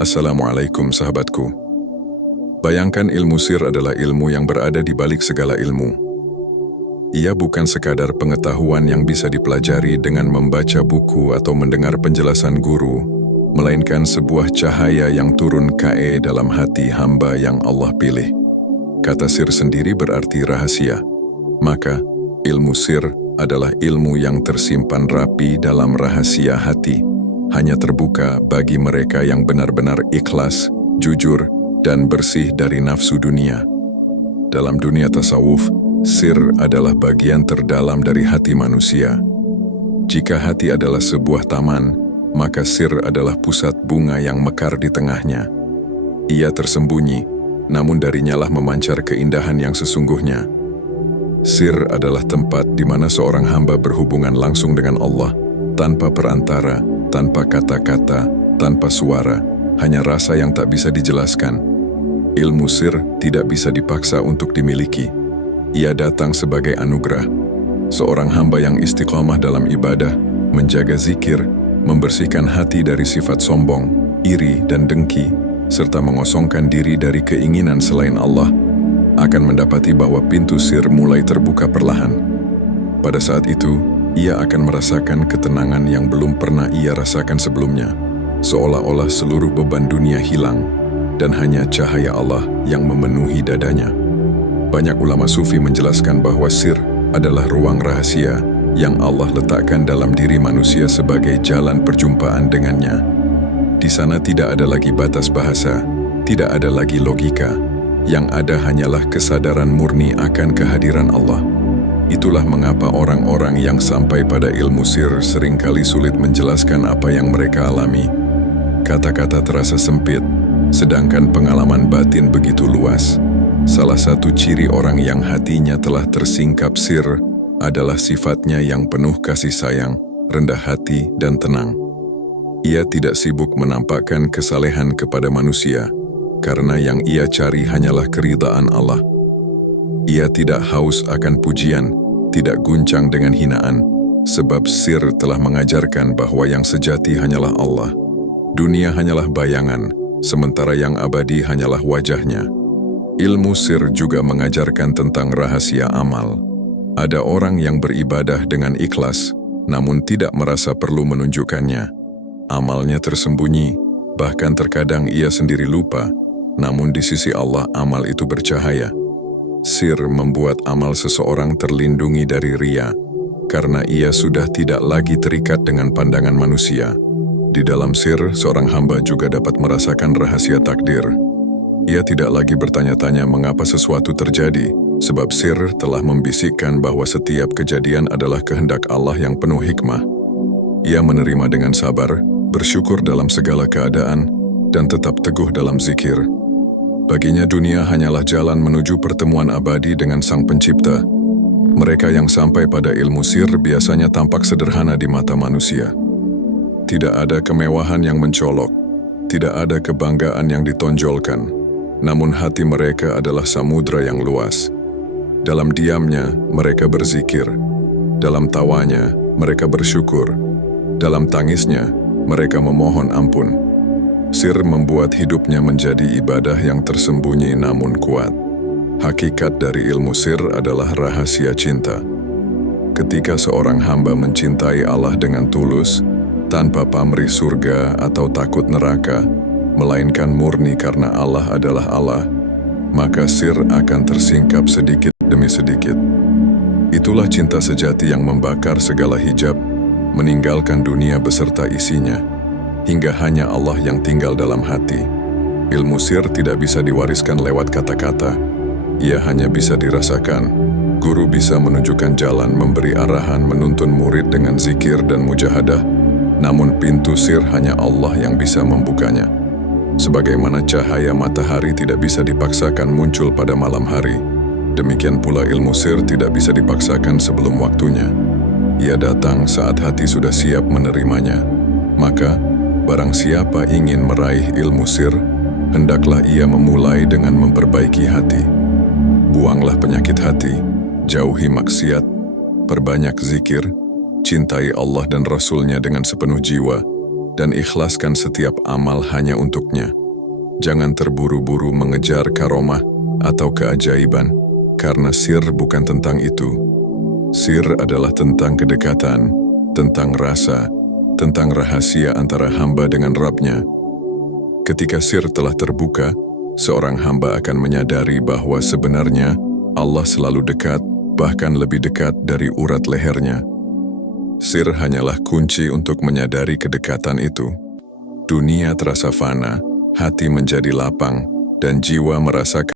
Assalamualaikum sahabatku. Bayangkan ilmu sir adalah ilmu yang berada di balik segala ilmu. Ia bukan sekadar pengetahuan yang bisa dipelajari dengan membaca buku atau mendengar penjelasan guru, melainkan sebuah cahaya yang turun dalam hati hamba yang Allah pilih. Kata sir sendiri berarti rahasia. Maka, ilmu sir adalah ilmu yang tersimpan rapi dalam rahasia hati, hanya terbuka bagi mereka yang benar-benar ikhlas, jujur, dan bersih dari nafsu dunia. Dalam dunia tasawuf, sir adalah bagian terdalam dari hati manusia. Jika hati adalah sebuah taman, maka sir adalah pusat bunga yang mekar di tengahnya. Ia tersembunyi, namun darinya lah memancar keindahan yang sesungguhnya. Sir adalah tempat di mana seorang hamba berhubungan langsung dengan Allah, tanpa perantara, tanpa kata-kata, tanpa suara, hanya rasa yang tak bisa dijelaskan. Ilmu sir tidak bisa dipaksa untuk dimiliki. Ia datang sebagai anugerah. Seorang hamba yang istiqamah dalam ibadah, menjaga zikir, membersihkan hati dari sifat sombong, iri, dan dengki, serta mengosongkan diri dari keinginan selain Allah, akan mendapati bahwa pintu sir mulai terbuka perlahan. Pada saat itu, ia akan merasakan ketenangan yang belum pernah ia rasakan sebelumnya, seolah-olah seluruh beban dunia hilang, dan hanya cahaya Allah yang memenuhi dadanya. Banyak ulama sufi menjelaskan bahwa sir adalah ruang rahasia yang Allah letakkan dalam diri manusia sebagai jalan perjumpaan dengannya. Di sana tidak ada lagi batas bahasa, tidak ada lagi logika, yang ada hanyalah kesadaran murni akan kehadiran Allah. Itulah mengapa orang-orang yang sampai pada ilmu sir seringkali sulit menjelaskan apa yang mereka alami. Kata-kata terasa sempit, sedangkan pengalaman batin begitu luas. Salah satu ciri orang yang hatinya telah tersingkap sir adalah sifatnya yang penuh kasih sayang, rendah hati, dan tenang. Ia tidak sibuk menampakkan kesalehan kepada manusia, karena yang ia cari hanyalah keridaan Allah. Ia tidak haus akan pujian, tidak guncang dengan hinaan, sebab sir telah mengajarkan bahwa yang sejati hanyalah Allah. Dunia hanyalah bayangan, sementara yang abadi hanyalah wajahnya. Ilmu sir juga mengajarkan tentang rahasia amal. Ada orang yang beribadah dengan ikhlas, namun tidak merasa perlu menunjukkannya. Amalnya tersembunyi, bahkan terkadang ia sendiri lupa, namun di sisi Allah amal itu bercahaya. Sir membuat amal seseorang terlindungi dari riya, karena ia sudah tidak lagi terikat dengan pandangan manusia. Di dalam sir, seorang hamba juga dapat merasakan rahasia takdir. Ia tidak lagi bertanya-tanya mengapa sesuatu terjadi, sebab sir telah membisikkan bahwa setiap kejadian adalah kehendak Allah yang penuh hikmah. Ia menerima dengan sabar, bersyukur dalam segala keadaan, dan tetap teguh dalam zikir. Baginya dunia hanyalah jalan menuju pertemuan abadi dengan Sang Pencipta. Mereka yang sampai pada ilmu sir biasanya tampak sederhana di mata manusia. Tidak ada kemewahan yang mencolok, tidak ada kebanggaan yang ditonjolkan, namun hati mereka adalah samudra yang luas. Dalam diamnya, mereka berzikir. Dalam tawanya, mereka bersyukur. Dalam tangisnya, mereka memohon ampun. Sir membuat hidupnya menjadi ibadah yang tersembunyi namun kuat. Hakikat dari ilmu sir adalah rahasia cinta. Ketika seorang hamba mencintai Allah dengan tulus, tanpa pamrih surga atau takut neraka, melainkan murni karena Allah adalah Allah, maka sir akan tersingkap sedikit demi sedikit. Itulah cinta sejati yang membakar segala hijab, meninggalkan dunia beserta isinya, hingga hanya Allah yang tinggal dalam hati. Ilmu sir tidak bisa diwariskan lewat kata-kata. Ia hanya bisa dirasakan. Guru bisa menunjukkan jalan, memberi arahan, menuntun murid dengan zikir dan mujahadah. Namun pintu sir hanya Allah yang bisa membukanya. Sebagaimana cahaya matahari tidak bisa dipaksakan muncul pada malam hari, demikian pula ilmu sir tidak bisa dipaksakan sebelum waktunya. Ia datang saat hati sudah siap menerimanya. Maka, barang siapa ingin meraih ilmu sir, hendaklah ia memulai dengan memperbaiki hati. Buanglah penyakit hati, jauhi maksiat, perbanyak zikir, cintai Allah dan Rasul-Nya dengan sepenuh jiwa, dan ikhlaskan setiap amal hanya untuknya. Jangan terburu-buru mengejar karomah atau keajaiban, karena sir bukan tentang itu. Sir adalah tentang kedekatan, tentang rasa, tentang rahasia antara hamba dengan Rabb-Nya. Ketika sir telah terbuka, seorang hamba akan menyadari bahwa sebenarnya Allah selalu dekat, bahkan lebih dekat dari urat lehernya. Sir hanyalah kunci untuk menyadari kedekatan itu. Dunia terasa fana, hati menjadi lapang, dan jiwa merasakan